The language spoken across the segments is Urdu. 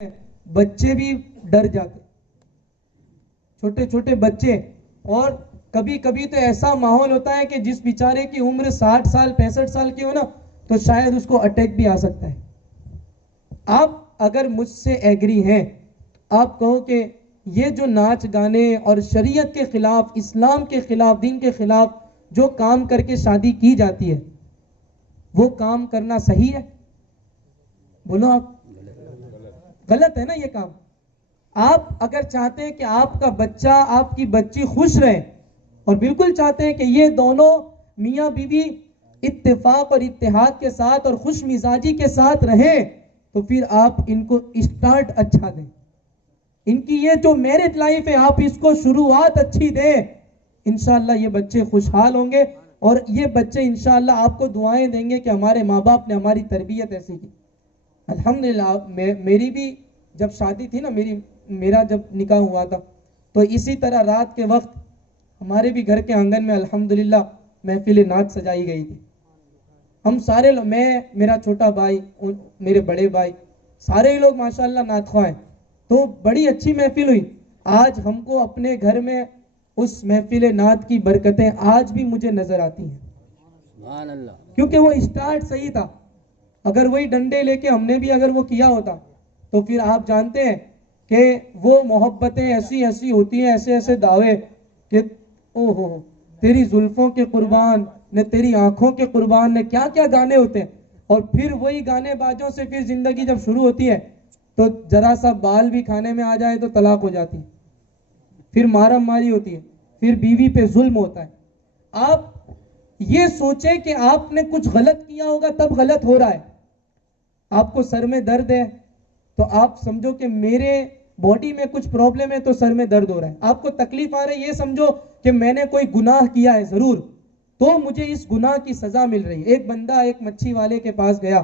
بچے بھی ڈر جاتے، چھوٹے چھوٹے بچے. اور کبھی کبھی تو ایسا ماحول ہوتا ہے کہ جس بیچارے کی عمر 60 سال 65 سال کی ہو نا تو شاید اس کو اٹیک بھی آ سکتا ہے. آپ اگر مجھ سے ایگری ہیں، آپ کہو کہ یہ جو ناچ گانے اور شریعت کے خلاف، اسلام کے خلاف، دین کے خلاف جو کام کر کے شادی کی جاتی ہے وہ کام کرنا صحیح ہے؟ بولو آپ. غلط ہے نا یہ کام. آپ اگر چاہتے ہیں کہ آپ کا بچہ، آپ کی بچی خوش رہے اور بالکل چاہتے ہیں کہ یہ دونوں میاں بیوی اتفاق اور اتحاد کے ساتھ اور خوش مزاجی کے ساتھ رہیں، تو پھر آپ ان کو اسٹارٹ اچھا دیں. ان کی یہ جو میرج لائف ہے آپ اس کو شروعات اچھی دیں. انشاءاللہ یہ بچے خوشحال ہوں گے اور یہ بچے انشاءاللہ آپ کو دعائیں دیں گے کہ ہمارے ماں باپ نے ہماری تربیت ایسی کی. الحمدللہ میری بھی جب شادی تھی نا، میرا جب نکاح ہوا تھا تو اسی طرح رات کے وقت ہمارے بھی گھر کے آنگن میں الحمدللہ محفل نعت سجائی گئی تھی. ہم سارے لوگ، میں، میرا چھوٹا بھائی، میرے بڑے بھائی، سارے ہی لوگ ماشاءاللہ نعت خواہ ہیں. تو بڑی اچھی محفل ہوئی. آج ہم کو اپنے گھر میں اس محفل نعت کی برکتیں آج بھی مجھے نظر آتی ہیں. سبحان اللہ. کیونکہ وہ اسٹارٹ صحیح تھا. اگر وہی ڈنڈے لے کے ہم نے بھی اگر وہ کیا ہوتا تو پھر آپ جانتے ہیں کہ وہ محبتیں ایسی ایسی ہوتی ہیں، ایسے ایسے دعوے کہ او ہو تیری زلفوں کے قربان نے، تیری آنکھوں کے قربان نے، کیا کیا گانے ہوتے ہیں. اور پھر وہی گانے بازوں سے پھر زندگی جب شروع ہوتی ہے تو ذرا سا بال بھی کھانے میں آ جائے تو طلاق ہو جاتی ہے، پھر مارم ماری ہوتی ہے، پھر بیوی پہ ظلم ہوتا ہے. آپ یہ سوچیں کہ آپ نے کچھ غلط کیا ہوگا تب غلط ہو رہا ہے. آپ کو سر میں درد ہے تو آپ سمجھو کہ میرے باڈی میں کچھ پرابلم ہے تو سر میں درد ہو رہا ہے. آپ کو تکلیف آ رہی ہے، یہ سمجھو کہ میں نے کوئی گناہ کیا ہے ضرور، تو مجھے اس گناہ کی سزا مل رہی ہے. ایک بندہ ایک مچھی والے کے پاس گیا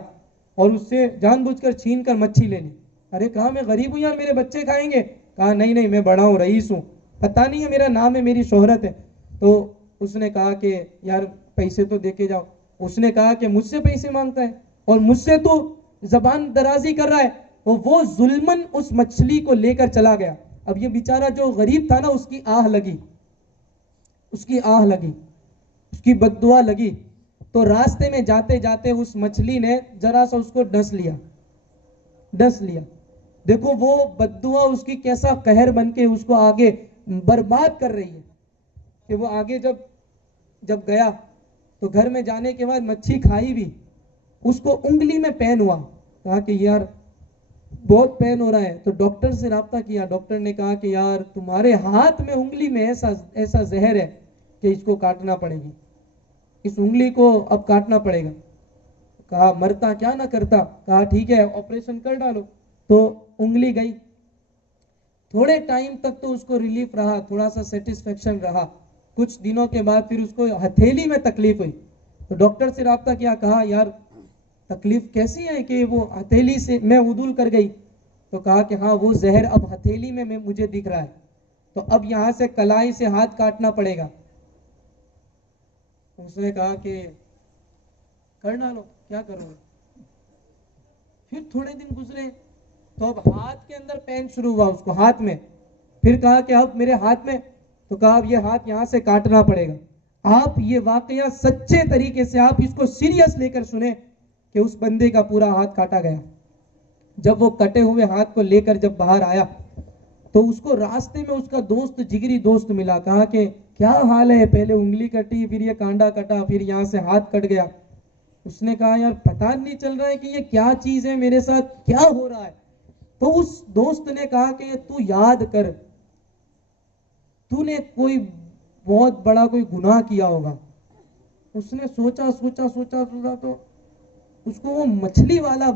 اور اس سے جان بوجھ کر چھین کر مچھی لے لی. ارے کہا میں غریب ہوں یار، میرے بچے کھائیں گے. کہا نہیں نہیں، میں بڑا ہوں، رئیس ہوں، پتہ نہیں ہے میرا نام ہے، میری شہرت ہے. تو اس نے کہا کہ یار پیسے تو دے کے جاؤ. اس نے کہا کہ مجھ سے پیسے مانگتا ہے اور مجھ سے تو زبان درازی کر رہا ہے. وہ ظلمن اس مچھلی کو لے کر چلا گیا. اب یہ بیچارہ جو غریب تھا نا، اس کی آہ لگی، اس کی آہ لگی، اس کی بد دعا لگی. تو راستے میں جاتے جاتے اس مچھلی نے ذرا سا اس کو ڈس لیا. دیکھو وہ بد دعا اس کی کیسا قہر بن کے اس کو آگے برباد کر رہی ہے. کہ وہ آگے جب گیا تو گھر میں جانے کے بعد مچھی کھائی بھی، اس کو انگلی میں پین ہوا. کہا کہ یار بہت پین ہو رہا ہے. تو ڈاکٹر سے رابطہ کیا. ڈاکٹر نے کہا کہ یار تمہارے ہاتھ میں انگلی میں ایسا زہر ہے کہ اس کو کاٹنا پڑے گی، اس انگلی کو اب کاٹنا پڑے گا. کہا مرتا کیا نہ کرتا. کہا ٹھیک ہے آپریشن کر ڈالو. تو انگلی گئی. تھوڑے ٹائم تک تو اس کو ریلیف رہا، تھوڑا سا سیٹسفیکشن رہا. کچھ دنوں کے بعد پھر اس کو ہتھیلی میں تکلیف ہوئی. تو ڈاکٹر سے رابطہ کیا. کہا یار تکلیف کیسی ہے کہ وہ ہتھیلی سے میں عدول کر گئی. تو کہا کہ ہاں وہ زہر اب ہتھیلی میں مجھے دکھ رہا ہے، تو اب یہاں سے کلائی سے ہاتھ کاٹنا پڑے گا. اس نے کہا کہ کر ڈالو، کیا کرو گے. پھر تھوڑے دن گزرے تو اب ہاتھ کے اندر پین شروع ہوا اس کو، ہاتھ میں. پھر کہا کہ اب میرے ہاتھ میں، تو کہا اب یہ ہاتھ یہاں سے کاٹنا پڑے گا. آپ یہ واقعہ سچے طریقے سے آپ اس کو سیریس لے کر سنیں کہ اس بندے کا پورا ہاتھ کاٹا گیا. جب وہ کٹے ہوئے ہاتھ کو لے کر جب باہر آیا تو اس کو راستے میں اس کا دوست، جگری دوست ملا. کہا کہ کیا حال ہے، پہلے انگلی کٹی، پھر یہ کانڈا کٹا، پھر یہاں سے ہاتھ کٹ گیا. اس نے کہا یار پتہ نہیں چل رہا ہے کہ یہ کیا چیز ہے، میرے ساتھ کیا ہو رہا ہے. تو اس دوست نے کہا کہ تو یاد کر، تو نے کوئی بہت بڑا کوئی گناہ کیا ہوگا. اس نے سوچا تو اس کو وہ مچھلی والا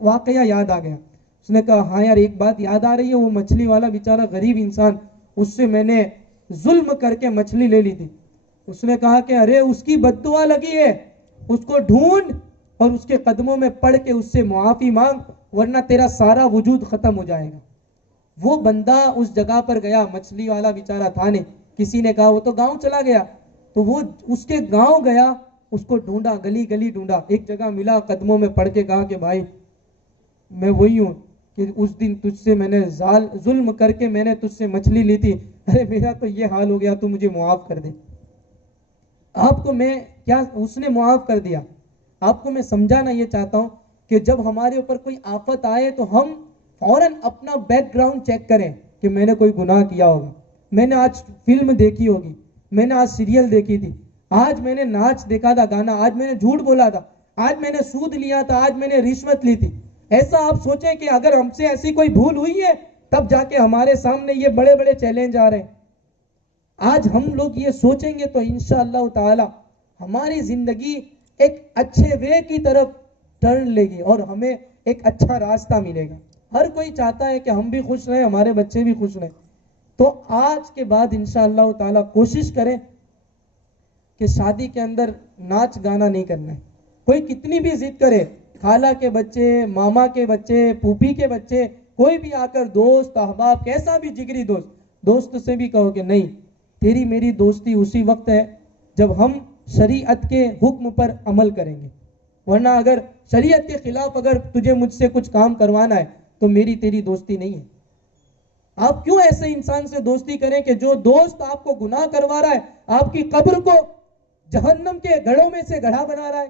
واقعہ یاد آ گیا. اس نے کہا ہاں یار ایک بات یاد آ رہی ہے، وہ مچھلی والا بیچارہ غریب انسان، اس سے میں نے ظلم کر کے مچھلی لے لی تھی. اس نے کہا کہ ارے اس کی بد دعا لگی ہے، اس کو ڈھونڈ اور اس کے قدموں میں پڑھ کے اس سے معافی مانگ، ورنہ تیرا سارا وجود ختم ہو جائے گا. وہ بندہ اس جگہ پر گیا، مچھلی والا بیچارہ تھا نہیں، کسی نے کہا وہ تو گاؤں چلا گیا. تو وہ اس کے گاؤں گیا، اس کو ڈھونڈا، گلی گلی ڈھونڈا، ایک جگہ ملا، قدموں میں پڑھ کے کہا کہ بھائی میں وہی ہوں، کہ اس دن تجھ سے میں نے ظلم کر کے میں نے تجھ سے مچھلی لی تھی, ارے میرا تو یہ حال ہو گیا, تو مجھے معاف کر دے. آپ کو میں کیا, اس نے معاف کر دیا. آپ کو میں سمجھانا یہ چاہتا ہوں کہ جب ہمارے اوپر کوئی آفت آئے تو ہم فوراً اپنا بیک گراؤنڈ چیک کریں کہ میں نے کوئی گناہ کیا ہوگا, میں نے آج فلم دیکھی ہوگی, میں نے آج سیریل دیکھی تھی, آج میں نے ناچ دیکھا تھا, گانا, آج میں نے جھوٹ بولا تھا, آج میں نے سود لیا تھا, آج میں نے رشوت لی تھی. ایسا آپ سوچیں کہ اگر ہم سے ایسی کوئی بھول ہوئی ہے تب جا کے ہمارے سامنے یہ بڑے بڑے چیلنج آ رہے ہیں. آج ہم لوگ یہ سوچیں گے تو انشاءاللہ تعالی ہماری زندگی ایک اچھے وے کی طرف ٹرن لے گی اور ہمیں ایک اچھا راستہ ملے گا. ہر کوئی چاہتا ہے کہ ہم بھی خوش رہیں, ہمارے بچے بھی خوش رہیں. تو آج کے بعد انشاءاللہ تعالی کوشش کریں کہ شادی کے اندر ناچ گانا نہیں کرنا ہے. کوئی کتنی بھی ضد کرے, خالہ کے بچے, ماما کے بچے, پھوپھی کے بچے, کوئی بھی آ کر, دوست احباب, کیسا بھی جگری دوست سے بھی کہو کہ نہیں, تیری میری دوستی اسی وقت ہے جب ہم شریعت کے حکم پر عمل کریں گے, ورنہ اگر شریعت کے خلاف اگر تجھے مجھ سے کچھ کام کروانا ہے تو میری تیری دوستی نہیں ہے. آپ کیوں ایسے انسان سے دوستی کریں کہ جو دوست آپ کو گناہ کروا رہا ہے, آپ کی قبر کو جہنم کے گڑھوں میں سے گڑھا بنا رہا ہے؟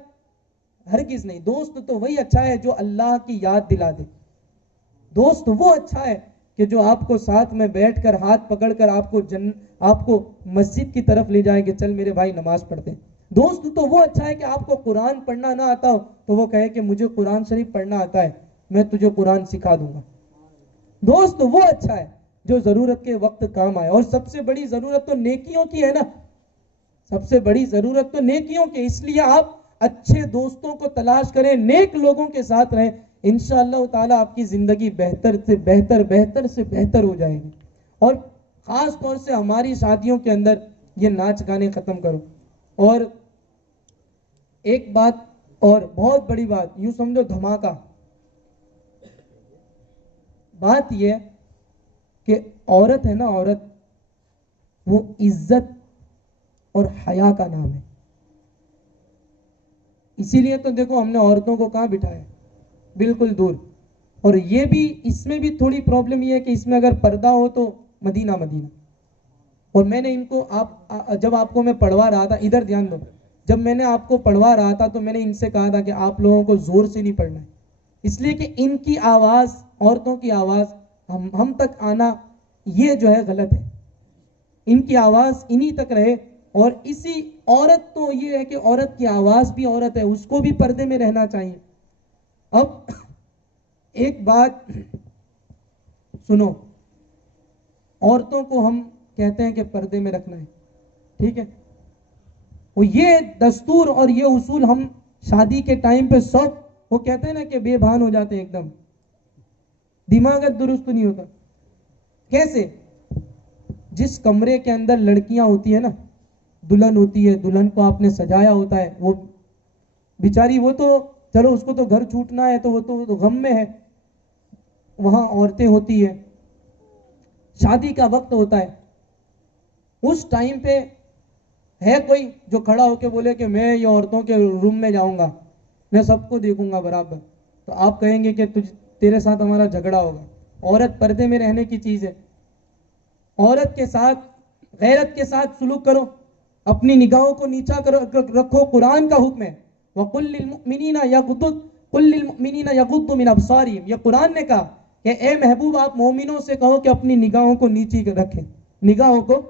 ہرگز نہیں. دوست تو وہی اچھا ہے جو اللہ کی یاد دلا دے. دوست وہ اچھا ہے کہ جو آپ کو ساتھ میں بیٹھ کر ہاتھ پکڑ کر آپ کو مسجد کی طرف لے جائے کہ چل میرے بھائی نماز پڑھتے ہیں. دوست تو وہ اچھا ہے کہ آپ کو قرآن پڑھنا نہ آتا ہو تو وہ کہے کہ مجھے قرآن شریف پڑھنا آتا ہے, میں تجھے قرآن سکھا دوں گا. دوست وہ اچھا ہے جو ضرورت کے وقت کام آئے. اور سب سے بڑی ضرورت تو نیکیوں کی ہے نا, سب سے بڑی ضرورت تو نیکیوں کی. اس لیے آپ اچھے دوستوں کو تلاش کریں, نیک لوگوں کے ساتھ رہیں, انشاءاللہ تعالی آپ کی زندگی بہتر سے بہتر ہو جائے گی. اور خاص طور سے ہماری شادیوں کے اندر یہ ناچ گانے ختم کرو. اور ایک بات اور بہت بڑی بات, یوں سمجھو دھماکہ, بات یہ کہ عورت ہے نا, عورت وہ عزت اور حیا کا نام ہے. اسی لیے تو دیکھو ہم نے عورتوں کو کہاں بٹھایا, بالکل دور. اور یہ بھی, اس میں بھی تھوڑی پرابلم یہ ہے کہ اس میں اگر پردہ ہو تو مدینہ. اور میں نے ان کو جب آپ کو میں پڑھوا رہا تھا, ادھر دھیان دو, جب میں نے آپ کو پڑھوا رہا تھا تو میں نے ان سے کہا تھا کہ آپ لوگوں کو زور سے نہیں پڑھنا ہے, اس لیے کہ ان کی آواز, عورتوں کی آواز ہم تک آنا یہ جو ہے غلط ہے. ان کی آواز انہی تک رہے. اور اسی عورت تو یہ ہے کہ عورت کی آواز بھی عورت ہے, اس کو بھی پردے میں رہنا چاہیے. اب ایک بات سنو, عورتوں کو ہم کہتے ہیں کہ پردے میں رکھنا ہے, ٹھیک ہے, وہ یہ دستور اور یہ اصول ہم شادی کے ٹائم پہ سب وہ کہتے ہیں نا کہ بے بھان ہو جاتے ہیں, ایک دم دماغت درست نہیں ہوتا. کیسے؟ جس کمرے کے اندر لڑکیاں ہوتی ہیں نا, دلہن ہوتی ہے, دلہن کو آپ نے سجایا ہوتا ہے, وہ بیچاری, وہ تو چلو اس کو تو گھر چھوٹنا ہے تو وہ تو غم میں ہے, وہاں عورتیں ہوتی ہیں, شادی کا وقت ہوتا ہے, اس ٹائم پہ ہے کوئی جو کھڑا ہو کے بولے کہ میں یہ عورتوں کے روم میں جاؤں گا, میں سب کو دیکھوں گا برابر, تو آپ کہیں گے کہ تیرے ساتھ ہمارا جھگڑا ہوگا. عورت پردے میں رہنے کی چیز ہے. عورت کے ساتھ غیرت کے ساتھ سلوک کرو, اپنی نگاہوں کو نیچا رکھو. قرآن کا حکم ہے, وَقُلْ لِلْمُؤْمِنِينَ يَغُضُّوا مِنْ أَبْصَارِهِمْ. یہ قرآن نے کہا کہ اے محبوب آپ مومنوں سے کہو کہ اپنی نگاہوں کو نیچی رکھیں, نگاہوں کو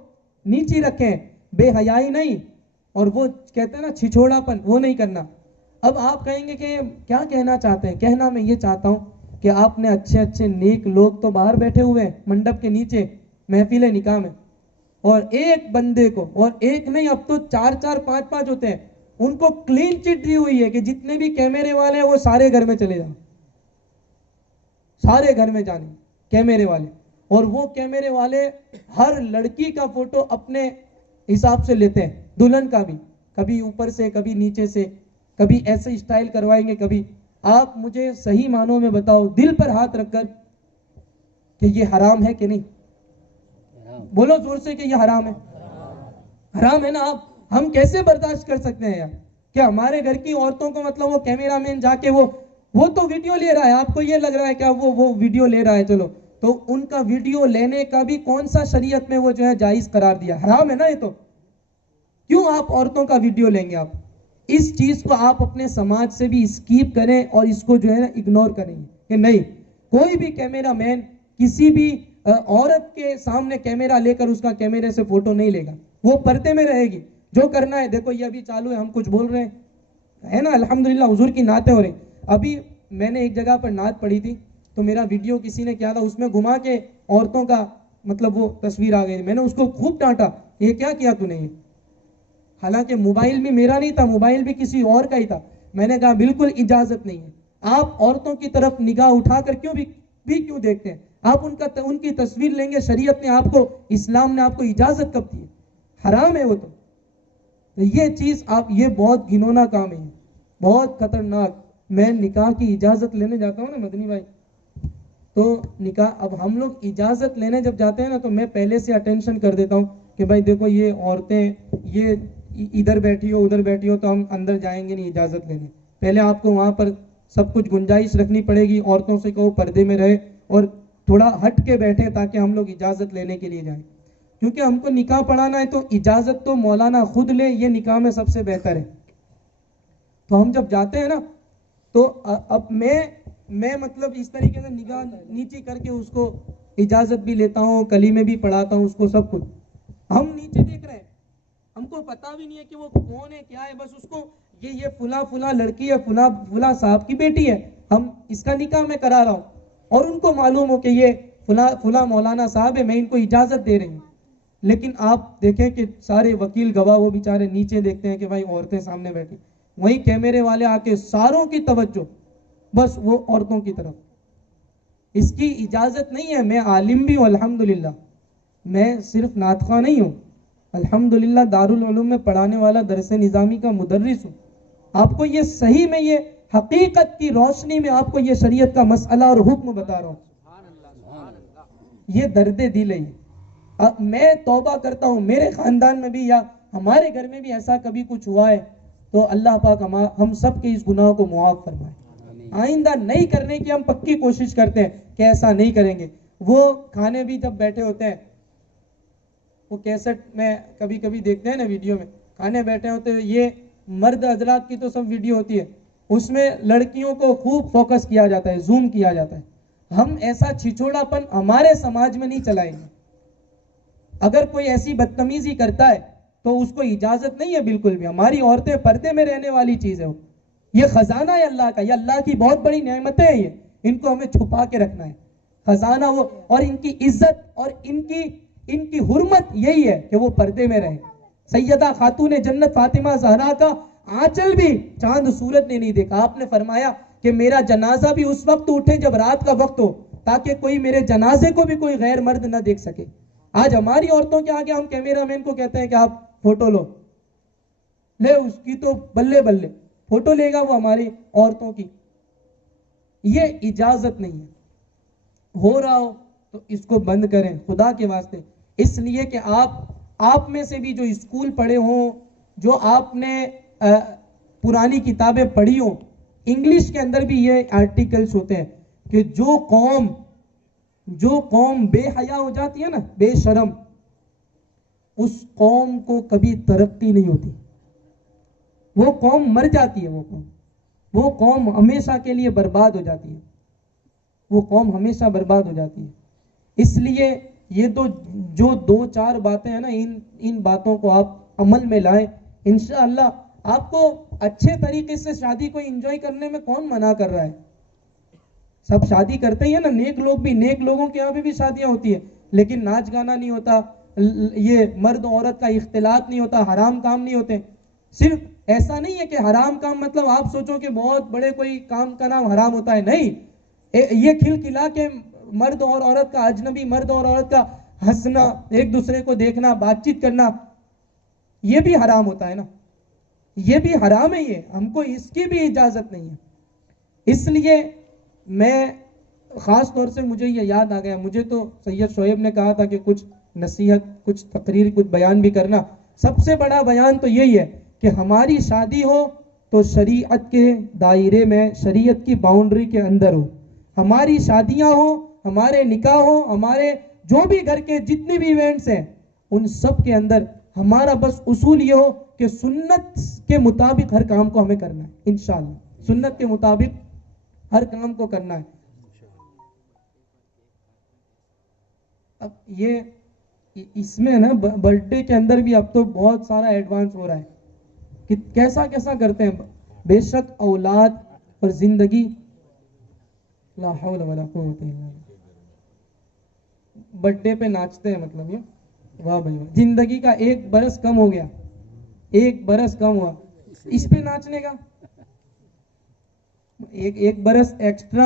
نیچی رکھیں, بے حیائی نہیں, اور وہ کہتے ہیں نا چھچوڑا پن, وہ نہیں کرنا. اب آپ کہیں گے کہ کیا کہنا چاہتے ہیں؟ کہنا میں یہ چاہتا ہوں کہ آپ نے اچھے نیک لوگ تو باہر بیٹھے ہوئے منڈپ کے نیچے محفل نکاح میں, اور ایک بندے کو, اور ایک نہیں اب تو 4 5 ہوتے ہیں, ان کو کلین چٹ دی ہوئی ہے کہ جتنے بھی کیمرے والے ہیں وہ سارے گھر میں چلے جائیں, سارے گھر میں جانے کیمرے والے. اور وہ کیمرے والے ہر لڑکی کا فوٹو اپنے حساب سے لیتے ہیں, دلہن کا بھی, کبھی اوپر سے, کبھی نیچے سے, کبھی ایسے اسٹائل کروائیں گے, کبھی. آپ مجھے صحیح معنوں میں بتاؤ, دل پر ہاتھ رکھ کر, کہ یہ حرام ہے کہ نہیں؟ بولو زور سے کہ یہ حرام ہے. حرام ہے نا. آپ ہم کیسے برداشت کر سکتے ہیں یار کہ ہمارے گھر کی عورتوں کو, مطلب وہ کیمرہ مین جا کے وہ وہ تو ویڈیو لے رہا ہے, آپ کو یہ لگ رہا ہے کہ وہ ویڈیو لے رہا ہے, چلو تو ان کا ویڈیو لینے کا بھی کون سا شریعت میں وہ جو ہے جائز قرار دیا؟ حرام ہے نا یہ تو. کیوں آپ عورتوں کا ویڈیو لیں گے؟ آپ اس چیز کو آپ اپنے سماج سے بھی اسکیپ کریں اور اس کو جو ہے اگنور کریں کہ نہیں, کوئی بھی کیمرہ مین کسی بھی عورت کے سامنے کیمرہ لے کر اس کا کیمرے سے فوٹو نہیں لے گا, وہ پردے میں رہے گی. جو کرنا ہے دیکھو, یہ ابھی چالو ہے, ہم کچھ بول رہے ہیں نا, الحمدللہ حضور کی نعتیں ہو رہی. ابھی میں نے ایک جگہ پر نعت پڑھی تھی تو میرا ویڈیو کسی نے کیا تھا, اس میں گھما کے عورتوں کا مطلب وہ تصویر آ گئی. میں نے اس کو خوب ڈانٹا, یہ کیا کیا تو نے؟ حالانکہ موبائل بھی میرا نہیں تھا, موبائل بھی کسی اور کا ہی تھا. میں نے کہا بالکل اجازت نہیں ہے. آپ عورتوں کی طرف نگاہ اٹھا کر کیوں دیکھتے ہیں؟ آپ ان کی تصویر لیں گے, شریعت نے آپ کو, اسلام نے آپ کو اجازت کب دی؟ حرام ہے وہ تو. یہ چیز آپ, یہ بہت گھنونا کام ہے, بہت خطرناک. میں نکاح کی اجازت لینے جاتا ہوں نا مدنی بھائی, تو نکاح, اب ہم لوگ اجازت لینے جب جاتے ہیں نا تو میں پہلے سے اٹینشن کر دیتا ہوں کہ بھائی دیکھو یہ عورتیں یہ ادھر بیٹھی ہو ادھر بیٹھی ہو تو ہم اندر جائیں گے نہیں اجازت لینے. پہلے آپ کو وہاں پر سب کچھ گنجائش رکھنی پڑے گی, عورتوں سے کہو پردے میں رہے اور تھوڑا ہٹ کے بیٹھے تاکہ ہم لوگ اجازت لینے کے لیے جائیں. کیونکہ ہم کو نکاح پڑھانا ہے تو اجازت تو مولانا خود لے, یہ نکاح میں سب سے بہتر ہے. تو ہم جب جاتے ہیں نا تو اب میں مطلب اس طریقے سے نگاہ نیچے کر کے اس کو اجازت بھی لیتا ہوں, کلیمے بھی پڑھاتا ہوں اس کو, سب کچھ. ہم نیچے دیکھ رہے ہیں, ہم کو پتا بھی نہیں ہے کہ وہ کون ہے کیا ہے, بس اس کو یہ فلاں لڑکی ہے, فلاں صاحب کی بیٹی ہے, ہم اس کا نکاح میں کرا رہا ہوں, اور ان کو معلوم ہو کہ یہ فلاں مولانا صاحب ہے, میں ان کو اجازت دے رہی ہوں. لیکن آپ دیکھیں کہ سارے وکیل گواہ وہ بیچارے نیچے دیکھتے ہیں کہ بھائی عورتیں سامنے بیٹھی, وہیں کیمرے والے آ کے ساروں کی توجہ بس وہ عورتوں کی طرف. اس کی اجازت نہیں ہے. میں عالم بھی ہوں الحمدللہ, میں صرف نعت خواں نہیں ہوں, الحمدللہ دارالعلوم میں پڑھانے والا درس نظامی کا مدرس ہوں. آپ کو یہ صحیح میں, یہ حقیقت کی روشنی میں آپ کو یہ شریعت کا مسئلہ اور حکم بتا رہا ہوں. یہ درد دل ہے. میں توبہ کرتا ہوں, میرے خاندان میں بھی یا ہمارے گھر میں بھی ایسا کبھی کچھ ہوا ہے تو اللہ پاک ہم سب کے اس گناہ کو معاف فرمائے. آئندہ نہیں کرنے کی ہم پکی کوشش کرتے ہیں کہ ایسا نہیں کریں گے. وہ کھانے بھی جب بیٹھے ہوتے ہیں, وہ کیسٹ میں کبھی کبھی دیکھتے ہیں نا ویڈیو میں, کھانے بیٹھے ہوتے ہیں, یہ مرد حضرات کی تو سب ویڈیو ہوتی ہے, اس میں لڑکیوں کو خوب فوکس کیا جاتا ہے, زوم کیا جاتا ہے. ہم ایسا چھچوڑا پن ہمارے سماج میں نہیں چلائیں گے. اگر کوئی ایسی بدتمیزی کرتا ہے تو اس کو اجازت نہیں ہے بالکل بھی. ہماری عورتیں پردے میں رہنے والی چیز ہے, یہ خزانہ ہے اللہ کا, یہ اللہ کی بہت بڑی نعمتیں ہیں, یہ ان کو ہمیں چھپا کے رکھنا ہے. خزانہ وہ, اور ان کی عزت اور ان کی حرمت یہی ہے کہ وہ پردے میں رہیں. سیدہ خاتون جنت فاطمہ زہرا کا آنچل بھی چاند سورج نے نہیں دیکھا. آپ نے فرمایا کہ میرا جنازہ بھی اس وقت اٹھے جب رات کا وقت ہو, تاکہ کوئی میرے جنازے کو بھی کوئی غیر مرد نہ دیکھ سکے. آج ہماری عورتوں کے آگے ہم کیمرہ مین کو کہتے ہیں کہ آپ فوٹو لو, لے اس کی تو بلے بلے فوٹو لے گا وہ ہماری عورتوں کی. یہ اجازت نہیں ہے. ہو رہا ہو تو اس کو بند کریں خدا کے واسطے. اس لیے کہ آپ میں سے بھی جو اسکول پڑھے ہوں, جو آپ نے پرانی کتابیں پڑھی ہوں, انگلش کے اندر بھی یہ آرٹیکلز ہوتے ہیں کہ جو قوم بے حیا ہو جاتی ہے نا, بے شرم, اس قوم کو کبھی ترقی نہیں ہوتی. وہ قوم مر جاتی ہے, وہ قوم ہمیشہ کے لیے برباد ہو جاتی ہے. وہ قوم ہمیشہ برباد ہو جاتی ہے. اس لیے یہ تو جو 2-4 باتیں ہیں نا, ان باتوں کو آپ عمل میں لائیں, انشاءاللہ آپ کو اچھے طریقے سے شادی کو انجوائے کرنے میں کون منع کر رہا ہے؟ سب شادی کرتے ہی ہیں نا, نیک لوگ بھی, نیک لوگوں کے یہاں بھی شادیاں ہوتی ہیں, لیکن ناچ گانا نہیں ہوتا, یہ مرد عورت کا اختلاط نہیں ہوتا, حرام کام نہیں ہوتے. صرف ایسا نہیں ہے کہ حرام کام مطلب آپ سوچو کہ بہت بڑے کوئی کام کا نام حرام ہوتا ہے, نہیں. یہ کھل کھلا کے مرد اور عورت کا, اجنبی مرد اور عورت کا ہنسنا, ایک دوسرے کو دیکھنا, بات چیت کرنا, یہ بھی حرام ہوتا ہے نا, یہ بھی حرام ہے. یہ ہم کو اس کی بھی اجازت نہیں ہے. اس لیے میں خاص طور سے مجھے یہ یاد آ گیا, مجھے تو سید شعیب نے کہا تھا کہ کچھ نصیحت, کچھ تقریر, کچھ بیان بھی کرنا. سب سے بڑا بیان تو یہی ہے کہ ہماری شادی ہو تو شریعت کے دائرے میں, شریعت کی باؤنڈری کے اندر ہو. ہماری شادیاں ہوں, ہمارے نکاح ہوں, ہمارے جو بھی گھر کے جتنے بھی ایونٹس ہیں, ان سب کے اندر ہمارا بس اصول یہ ہو کہ سنت کے مطابق ہر کام کو ہمیں کرنا ہے. انشاءاللہ سنت کے مطابق ہر کام کو کرنا ہے. اب یہ اس میں نا برتھ ڈے کے اندر بھی اب تو بہت سارا ایڈوانس ہو رہا ہے کہ کیسا کیسا کرتے ہیں. بے شک اولاد اور زندگی, لا حول ولا قوت الا باللہ, برتھ ڈے پہ ناچتے ہیں, مطلب یہ واہ بھائی واہ, زندگی کا 1 برس کم ہو گیا, 1 برس کم ہوا, اس پہ ناچنے کا, ایک برس ایکسٹرا